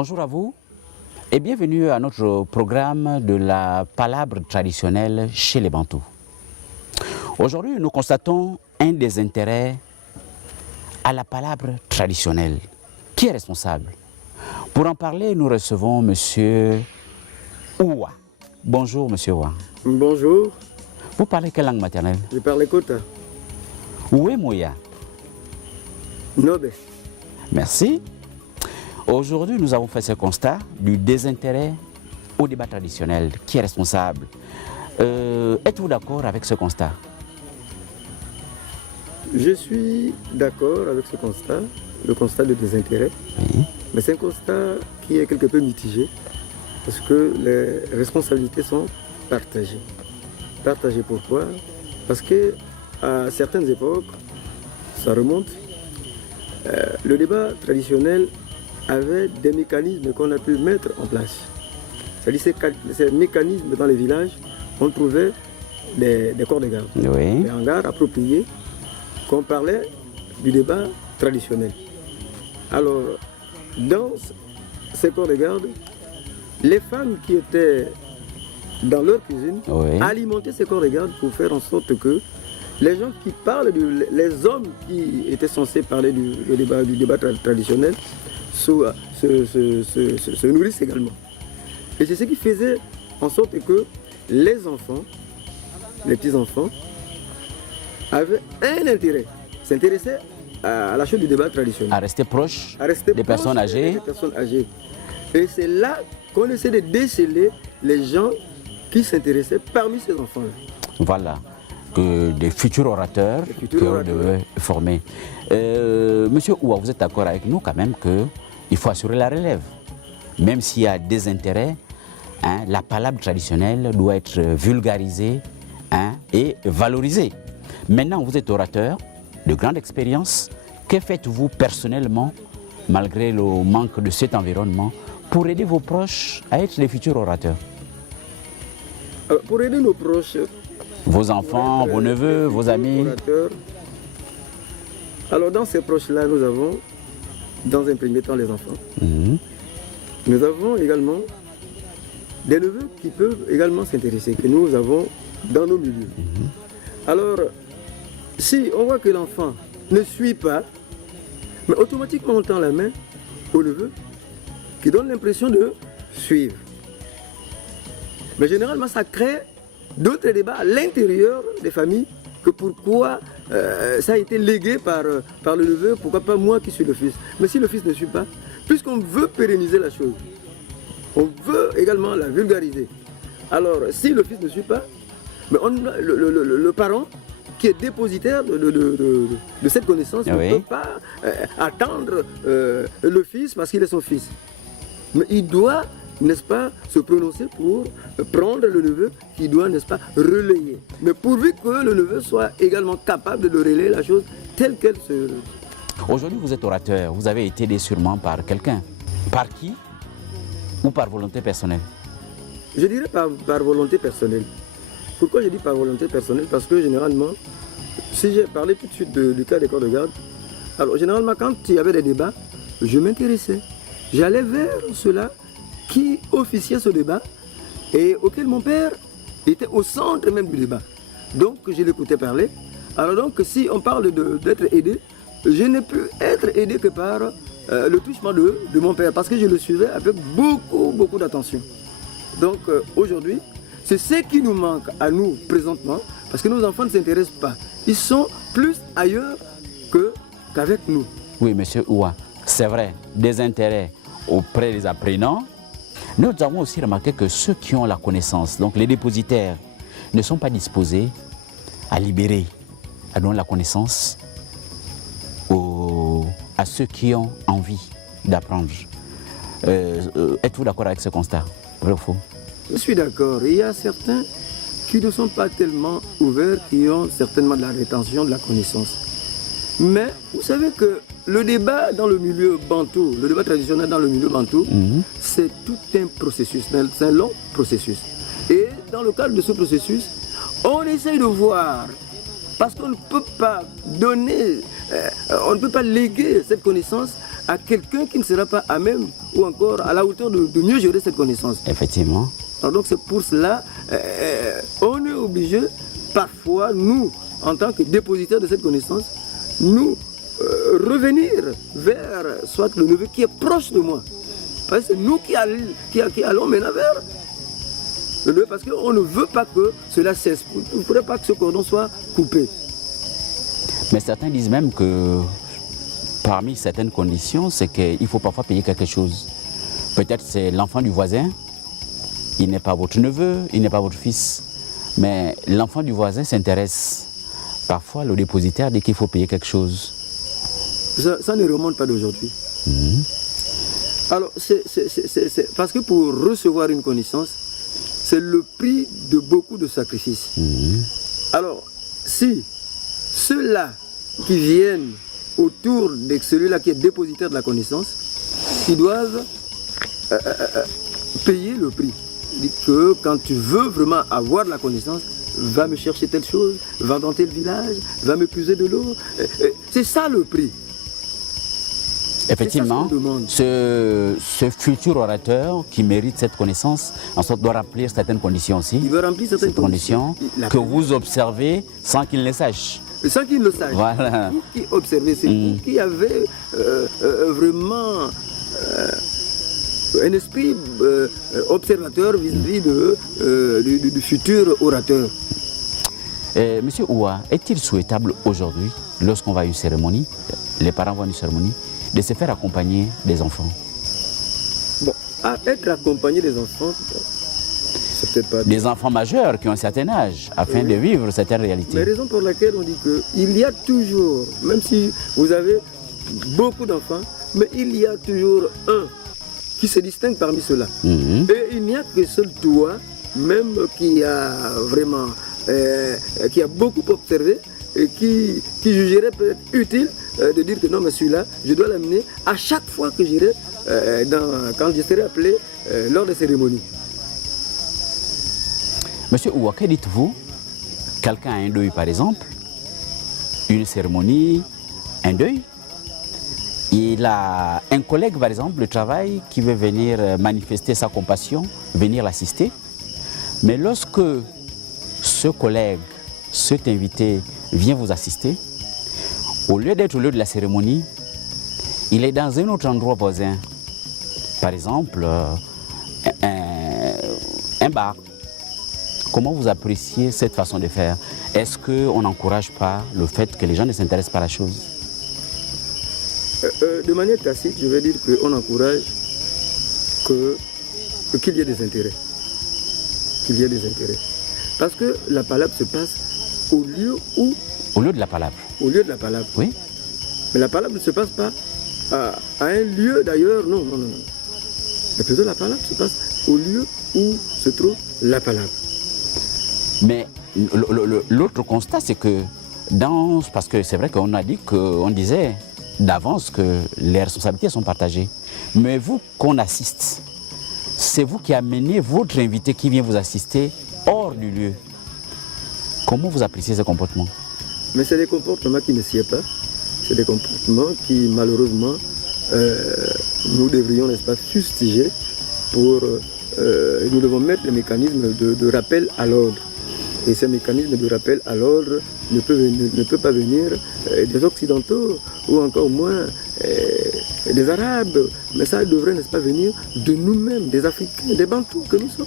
Bonjour à vous et bienvenue à notre programme de la palabre traditionnelle chez les Bantous. Aujourd'hui, nous constatons un désintérêt à la palabre traditionnelle. Qui est responsable? Pour en parler, nous recevons M. Ouwa. Bonjour M. Ouwa. Bonjour. Vous parlez quelle langue maternelle? Je parle Kota. Où est Moya? Nobe. Merci. Aujourd'hui, nous avons fait ce constat du désintérêt au débat traditionnel. Qui est responsable? Êtes-vous d'accord avec ce constat? Je suis d'accord avec ce constat, le constat de désintérêt. Oui. Mais c'est un constat qui est quelque peu mitigé parce que les responsabilités sont partagées. Partagées pourquoi? Parce que à certaines époques, ça remonte, le débat traditionnel avait des mécanismes qu'on a pu mettre en place. C'est-à-dire ces mécanismes dans les villages, on trouvait des corps de garde, Oui. des hangars appropriés, qu'on parlait du débat traditionnel. Alors, dans ces corps de garde, les femmes qui étaient dans leur cuisine Oui. alimentaient ces corps de garde pour faire en sorte que les gens qui parlent, les hommes qui étaient censés parler du débat traditionnel, se nourrissent également. Et c'est ce qui faisait en sorte que les enfants, les petits-enfants, avaient un intérêt, s'intéressaient à la chose du débat traditionnel. À rester proche À rester des proche personnes âgées. des personnes âgées. Et c'est là qu'on essaie de déceler les gens qui s'intéressaient parmi ces enfants-là. Voilà, que des futurs orateurs Des futurs que vous orateurs. devez former. Monsieur Ouwa, vous êtes d'accord avec nous quand même qu'il faut assurer la relève. Même s'il y a des intérêts, hein, la palabre traditionnelle doit être vulgarisée, hein, et valorisée. Maintenant, vous êtes orateur de grande expérience. Que faites-vous personnellement, malgré le manque de cet environnement, pour aider vos proches à être les futurs orateurs? Alors, pour aider nos proches, Vos enfants, vos neveux, vos amis. orateurs, alors dans ces proches-là, nous avons, dans un premier temps, les enfants. Mhm. Nous avons également des neveux qui peuvent également s'intéresser, que nous avons dans nos milieux. Alors, si on voit que l'enfant ne suit pas, mais automatiquement on tend la main au neveu qui donne l'impression de suivre. Mais généralement, ça crée d'autres débats à l'intérieur des familles que pourquoi ça a été légué par le neveu, pourquoi pas moi qui suis le fils. Mais si le fils ne suit pas, puisqu'on veut pérenniser la chose, on veut également la vulgariser. Alors, si le fils ne suit pas, mais le parent qui est dépositaire de cette connaissance ne Oui. peut pas attendre le fils parce qu'il est son fils. Mais il doit, n'est-ce pas, se prononcer pour prendre le neveu qui doit, n'est-ce pas, relayer. Mais pourvu que le neveu soit également capable de relayer la chose telle qu'elle se... Aujourd'hui, vous êtes orateur, vous avez été aidé sûrement par quelqu'un. Par qui? Ou par volonté personnelle? Je dirais par volonté personnelle. Pourquoi je dis par volonté personnelle? Parce que généralement, si j'ai parlé tout de suite du cas des corps de garde, alors généralement quand il y avait des débats, je m'intéressais. J'allais vers ceux-là qui officiaient ce débat et auquel mon père était au centre même du débat. Donc je l'écoutais parler. Alors donc si on parle d'être aidé, je n'ai pu être aidé que par le touchement de mon père parce que je le suivais avec beaucoup d'attention. Donc aujourd'hui, c'est ce qui nous manque à nous présentement parce que nos enfants ne s'intéressent pas. Ils sont plus ailleurs qu'avec nous. Oui, monsieur Ouwa, c'est vrai, des intérêts auprès des apprenants. Nous avons aussi remarqué que ceux qui ont la connaissance, donc les dépositaires, ne sont pas disposés à libérer, à donner la connaissance à ceux qui ont envie d'apprendre. Êtes-vous d'accord avec ce constat? Vrai ou faux? Je suis d'accord. Il y a certains qui ne sont pas tellement ouverts, qui ont certainement de la rétention de la connaissance. Mais vous savez que le débat dans le milieu bantou, le débat traditionnel dans le milieu bantou, c'est tout un processus, c'est un long processus. Et dans le cadre de ce processus, on essaye de voir, parce qu'on ne peut pas donner, on ne peut pas léguer cette connaissance à quelqu'un qui ne sera pas à même ou encore à la hauteur de mieux gérer cette connaissance. Effectivement. Alors donc c'est pour cela, on est obligé, parfois, nous, en tant que dépositaires de cette connaissance, nous revenir vers soit le neveu qui est proche de moi. Parce que c'est nous qui allons maintenant vers le neveu, parce qu'on ne veut pas que cela cesse. Il ne faudrait pas que ce cordon soit coupé. Mais certains disent même que parmi certaines conditions, c'est qu'il faut parfois payer quelque chose. Peut-être c'est l'enfant du voisin, il n'est pas votre neveu, il n'est pas votre fils. Mais l'enfant du voisin s'intéresse. Parfois, le dépositaire dit qu'il faut payer quelque chose. Ça ne remonte pas d'aujourd'hui. Alors, c'est parce que pour recevoir une connaissance, c'est le prix de beaucoup de sacrifices. Alors, si ceux-là qui viennent autour de celui-là qui est dépositaire de la connaissance, ils doivent payer le prix. Dit que quand tu veux vraiment avoir la connaissance, va me chercher telle chose, va dans tel village, va me puiser de l'eau. C'est ça le prix. Effectivement, ce futur orateur qui mérite cette connaissance, en sorte doit remplir certaines conditions aussi. Il doit remplir certaines conditions que vous observez sans qu'il ne sache. Sans qu'il le sache. Voilà. Vous qui observez, c'est vous qui avez vraiment un esprit observateur vis-à-vis du futur orateur. Monsieur Oua, est-il souhaitable aujourd'hui, lorsqu'on va à une cérémonie, les parents vont à une cérémonie, de se faire accompagner des enfants? Bon, à être accompagné des enfants, c'est peut-être pas... Des enfants majeurs qui ont un certain âge, afin de vivre certaines réalités. La raison pour laquelle on dit qu'il y a toujours, même si vous avez beaucoup d'enfants, mais il y a toujours un qui se distingue parmi ceux-là. Et il n'y a que seul toi, même qui a vraiment, qui a beaucoup observé, et qui jugerait peut-être utile de dire que non, mais celui-là, je dois l'amener à chaque fois que j'irai, quand je serai appelé lors des cérémonies. Monsieur Oua, que dites-vous? Quelqu'un a un deuil, par exemple, une cérémonie, un deuil. Il a un collègue, par exemple, de travail qui veut venir manifester sa compassion, venir l'assister. Mais lorsque ce collègue, cet invité, vient vous assister, au lieu d'être au lieu de la cérémonie, il est dans un autre endroit voisin. Par exemple, un bar. Comment vous appréciez cette façon de faire? Est-ce qu'on n'encourage pas le fait que les gens ne s'intéressent pas à la chose? De manière tacite, je vais dire qu'on encourage qu'il y ait des intérêts. Qu'il y ait des intérêts. Parce que la palabre se passe au lieu où... Au lieu de la palabre. Au lieu de la palabre. Oui. Mais la palabre ne se passe pas à un lieu d'ailleurs, non. Mais plutôt la palabre se passe au lieu où se trouve la palabre. Mais l'autre constat, c'est que parce que c'est vrai qu'on a dit qu'on disait d'avance que les responsabilités sont partagées. Mais vous qu'on assiste, c'est vous qui amenez votre invité qui vient vous assister hors du lieu. Comment vous appréciez ce comportement? Mais c'est des comportements qui ne s'y est pas. C'est des comportements qui, malheureusement, nous devrions, n'est-ce pas, fustiger pour... nous devons mettre des mécanismes de rappel à l'ordre. Et ces mécanismes de rappel à l'ordre ne peuvent pas venir des Occidentaux ou encore moins des Arabes. Mais ça devrait, n'est-ce pas, venir de nous-mêmes, des Africains, des Bantous que nous sommes.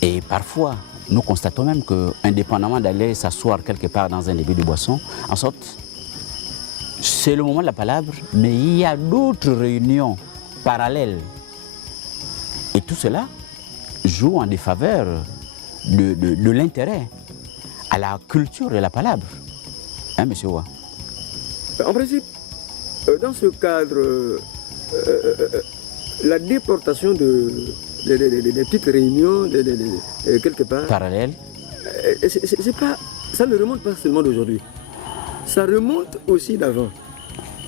Et parfois, nous constatons même que, indépendamment d'aller s'asseoir quelque part dans un débit de boisson, en sorte, c'est le moment de la palabre, mais il y a d'autres réunions parallèles. Et tout cela joue en défaveur de l'intérêt à la culture de la palabre. Hein, monsieur Oua? En principe, dans ce cadre, la déportation des petites réunions quelque part... Parallèle. Ça ne remonte pas seulement d'aujourd'hui. Ça remonte aussi d'avant.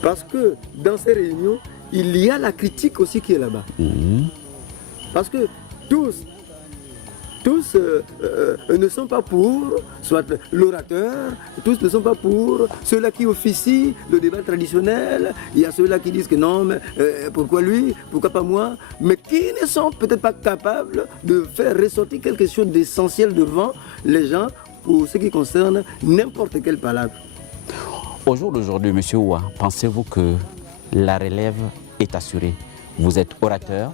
Parce que dans ces réunions, il y a la critique aussi qui est là-bas. Parce que tous tous ne sont pas pour, soit l'orateur, tous ne sont pas pour, ceux-là qui officient le débat traditionnel, il y a ceux-là qui disent que non, mais pourquoi lui, pourquoi pas moi, mais qui ne sont peut-être pas capables de faire ressortir quelque chose d'essentiel devant les gens pour ce qui concerne n'importe quelle palabre. Au jour d'aujourd'hui, M. Ouah, pensez-vous que la relève est assurée? Vous êtes orateur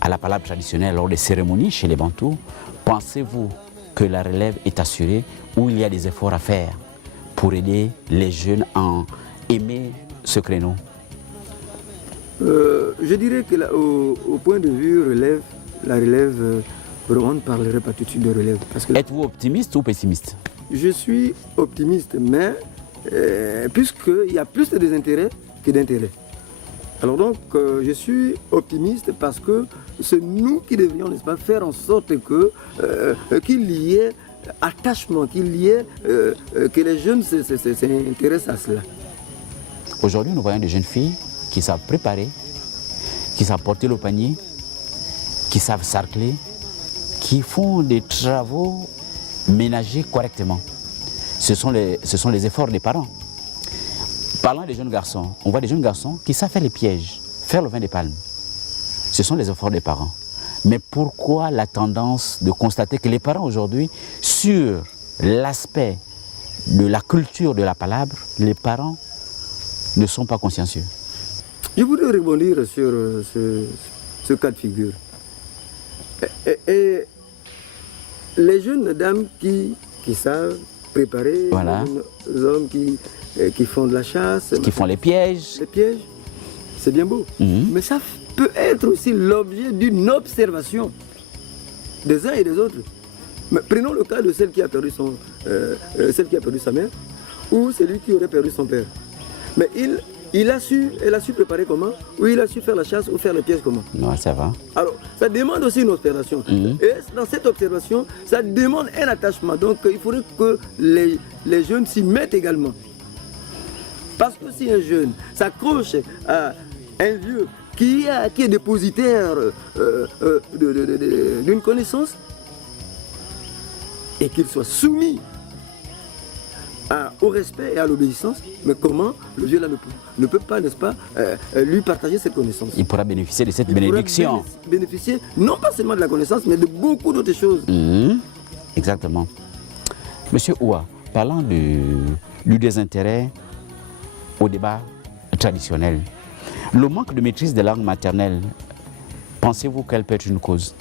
à la palabre traditionnelle lors des cérémonies chez les Bantous. Pensez-vous que la relève est assurée ou il y a des efforts à faire pour aider les jeunes à aimer ce créneau? Je dirais que là, au point de vue relève, la relève, on ne parlerait pas tout de suite de relève. Êtes-vous optimiste ou pessimiste? Je suis optimiste, mais puisqu'il y a plus de désintérêt que d'intérêt. Alors donc, je suis optimiste parce que c'est nous qui devrions, n'est-ce pas, faire en sorte qu'il y ait attachement, qu'il y ait que les jeunes s'intéressent à cela. Aujourd'hui, nous voyons des jeunes filles qui savent préparer, qui savent porter le panier, qui savent sarcler, qui font des travaux ménagers correctement. Ce sont les efforts des parents. Parlant des jeunes garçons, on voit des jeunes garçons qui savent faire les pièges, faire le vin des palmes. Ce sont les efforts des parents. Mais pourquoi la tendance de constater que les parents aujourd'hui, sur l'aspect de la culture de la palabre, les parents ne sont pas consciencieux? Je voudrais rebondir sur ce cas de figure. Et les jeunes dames qui savent préparer, voilà. Les hommes qui font de la chasse, qui font les pièges. Les pièges, c'est bien beau. Mais ça peut être aussi l'objet d'une observation des uns et des autres. Mais prenons le cas de celle qui a perdu sa mère ou celui qui aurait perdu son père. Mais elle a su préparer comment? Ou il a su faire la chasse ou faire les pièges comment? Non, ça va. Alors, ça demande aussi une observation. Et dans cette observation, ça demande un attachement. Donc, il faudrait que les jeunes s'y mettent également. Parce que si un jeune s'accroche à un vieux qui est dépositaire d'une connaissance et qu'il soit soumis au respect et à l'obéissance, mais comment le vieux là ne peut pas, n'est-ce pas, lui partager cette connaissance? Il pourra bénéficier de cette bénédiction. Bénéficier non pas seulement de la connaissance, mais de beaucoup d'autres choses. Exactement. Monsieur Ouah, parlant du désintérêt au débat traditionnel, le manque de maîtrise des langues maternelles, pensez-vous qu'elle peut être une cause?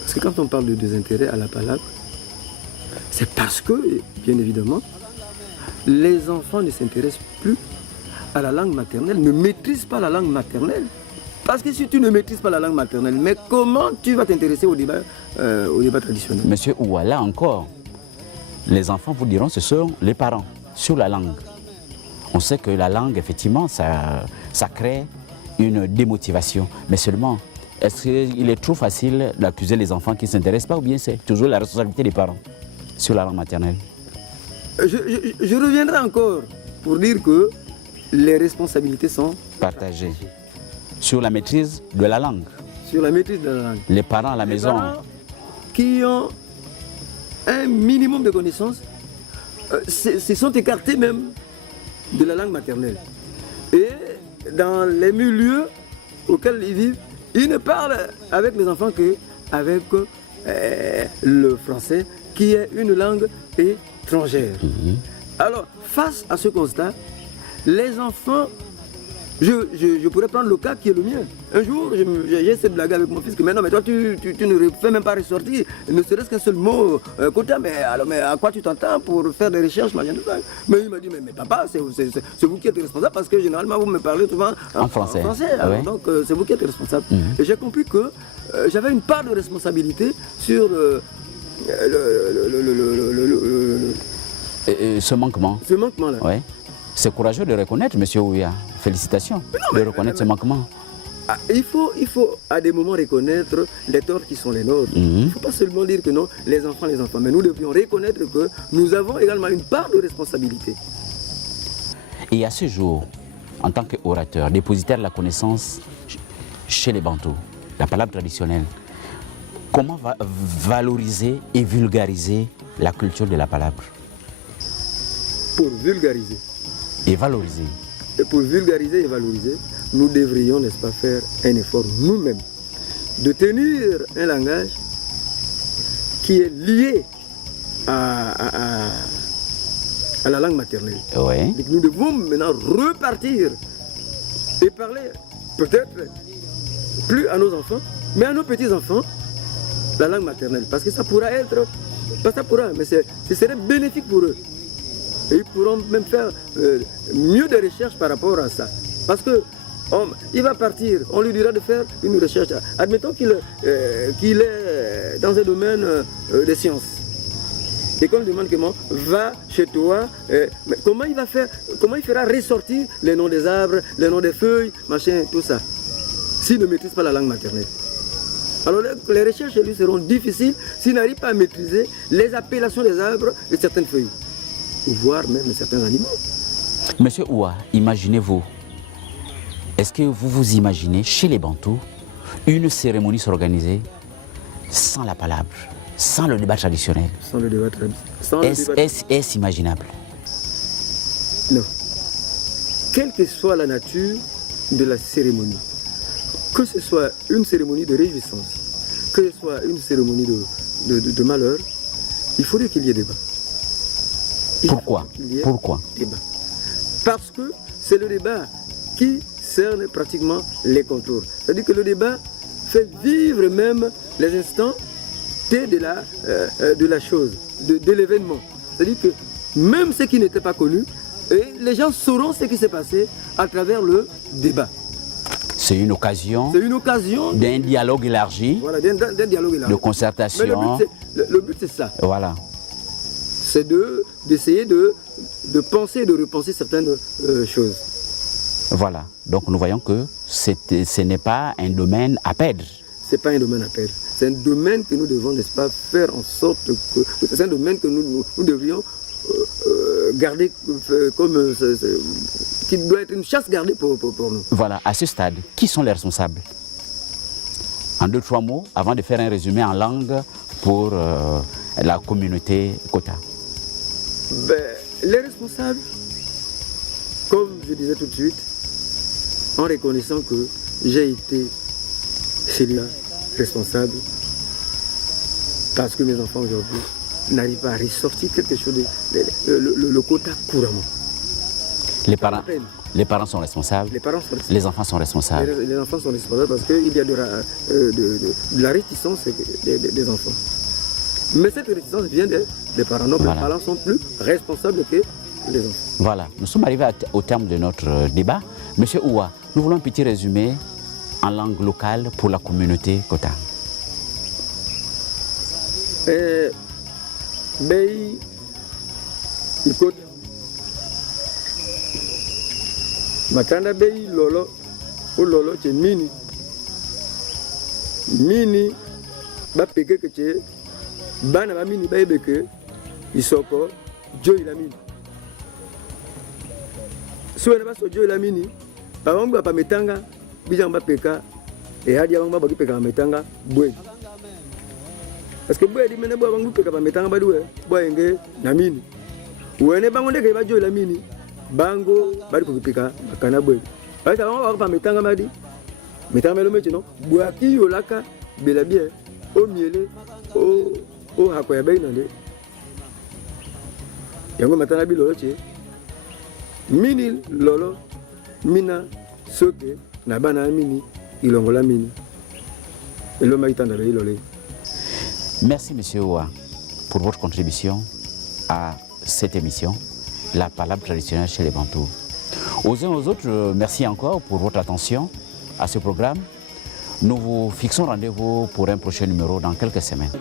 Parce que quand on parle de désintérêt à la palabre, c'est parce que, bien évidemment, les enfants ne s'intéressent plus à la langue maternelle, ne maîtrisent pas la langue maternelle. Parce que si tu ne maîtrises pas la langue maternelle, mais comment tu vas t'intéresser au débat traditionnel? Monsieur Ouah, là encore, les enfants vous diront ce sont les parents sur la langue. On sait que la langue, effectivement, ça crée une démotivation. Mais seulement, est-ce qu'il est trop facile d'accuser les enfants qui ne s'intéressent pas ou bien c'est toujours la responsabilité des parents sur la langue maternelle? Je reviendrai encore pour dire que les responsabilités sont partagées. Sur la maîtrise de la langue. Sur la maîtrise de la langue. Les parents à la maison. Parents qui ont un minimum de connaissances se sont écartés même de la langue maternelle. Et dans les milieux auxquels ils vivent, ils ne parlent avec les enfants qu'avec le français, qui est une langue étrangère. Alors, face à ce constat, les enfants, je pourrais prendre le cas qui est le mien. Un jour, j'ai cette blague avec mon fils que mais non, mais toi, tu ne fais même pas ressortir, ne serait-ce qu'un seul mot quota, mais à quoi tu t'entends pour faire des recherches, machin, tout ça. Mais il m'a dit, mais papa, c'est vous qui êtes responsable parce que généralement, vous me parlez souvent en français. Alors, ouais. Donc, c'est vous qui êtes responsable. Et j'ai compris que j'avais une part de responsabilité sur ce manquement. Ce manquement-là. Ouais. C'est courageux de reconnaître, monsieur Ouya. Félicitations de reconnaître ce manquement. Il faut à des moments reconnaître les torts qui sont les nôtres. Il ne faut pas seulement dire que non, les enfants, mais nous devrions reconnaître que nous avons également une part de responsabilité. Et à ce jour, en tant qu'orateur, dépositaire de la connaissance chez les Bantous, la palabre traditionnelle, comment valoriser et vulgariser la culture de la palabre? Pour vulgariser. Et valoriser. Et pour vulgariser et valoriser, nous devrions, n'est-ce pas, faire un effort nous-mêmes de tenir un langage qui est lié à la langue maternelle. Oui. Donc nous devons maintenant repartir et parler peut-être plus à nos enfants, mais à nos petits-enfants, la langue maternelle. Parce que ça pourra être, pas ça pourra, mais ce serait bénéfique pour eux. Et ils pourront même faire mieux de recherches par rapport à ça. Parce que il va partir, on lui dira de faire une recherche. Admettons qu'il est dans un domaine des sciences. Et qu'on lui demande comment, va chez toi, mais comment il va faire, comment il fera ressortir les noms des arbres, les noms des feuilles, machin, tout ça, s'il ne maîtrise pas la langue maternelle. Alors les recherches chez lui seront difficiles s'il n'arrive pas à maîtriser les appellations des arbres et certaines feuilles, ou voire même certains animaux. Monsieur Oua, imaginez-vous, est-ce que vous vous imaginez chez les Bantous une cérémonie s'organiser sans la palabre, sans le débat traditionnel? Sans le débat traditionnel. Est-ce imaginable? Non. Quelle que soit la nature de la cérémonie, que ce soit une cérémonie de réjouissance, que ce soit une cérémonie de malheur, il faudrait qu'il y ait débat. Pourquoi? Pourquoi? Débat. Parce que c'est le débat qui cerne pratiquement les contours. C'est-à-dire que le débat fait vivre même les instants de la chose, de l'événement. C'est-à-dire que même ceux qui n'étaient pas connus, les gens sauront ce qui s'est passé à travers le débat. C'est une occasion d'un dialogue élargi, voilà, d'un dialogue élargi, de concertation. Mais le but c'est ça. Voilà. C'est d'essayer de penser, de repenser certaines choses. Voilà. Donc nous voyons que ce n'est pas un domaine à perdre. Ce n'est pas un domaine à perdre. C'est un domaine que nous devons, n'est-ce pas, faire en sorte que... C'est un domaine que nous devrions garder comme... qui doit être une chasse gardée pour nous. Voilà. À ce stade, qui sont les responsables? En 2-3 mots, avant de faire un résumé en langue pour la communauté Kota. Les responsables, comme je disais tout de suite, en reconnaissant que j'ai été celui-là responsable, parce que mes enfants aujourd'hui n'arrivent pas à ressortir quelque chose le quota couramment. Les parents sont responsables. Les enfants sont responsables. Les enfants sont responsables parce qu'il y a de la réticence des enfants. Mais cette réticence vient des parents. Donc voilà. Les parents sont plus responsables que les enfants. Voilà, nous sommes arrivés au terme de notre débat. Monsieur Oua, nous voulons un petit résumé en langue locale pour la communauté Kota. Bei ikot matanda bei lolo o lolo che mini ba peke ke che bana ba mini ba ebeke isoko jo ila mini suena ba so jo ila mini ba wangu ba metanga bijanga ba peka e hadi wangu ba peka metanga bwe. Parce que boye di mene boye bangu peka ba metanga ba duwe boye nge na mini wene bango ndeke ba jo ila mini bango bari ko peka kana boye ba ta bango ba metanga madi metanga melo meche no boaki yolaka bela bien o miele o hakoya be nande yango matana bi lolo che mini lolo mina soke na bana mini ilongola mini elo maitanda be lolo. Merci Monsieur Oua pour votre contribution à cette émission, la palabre traditionnelle chez les Bantous. Aux uns aux autres, merci encore pour votre attention à ce programme. Nous vous fixons rendez-vous pour un prochain numéro dans quelques semaines.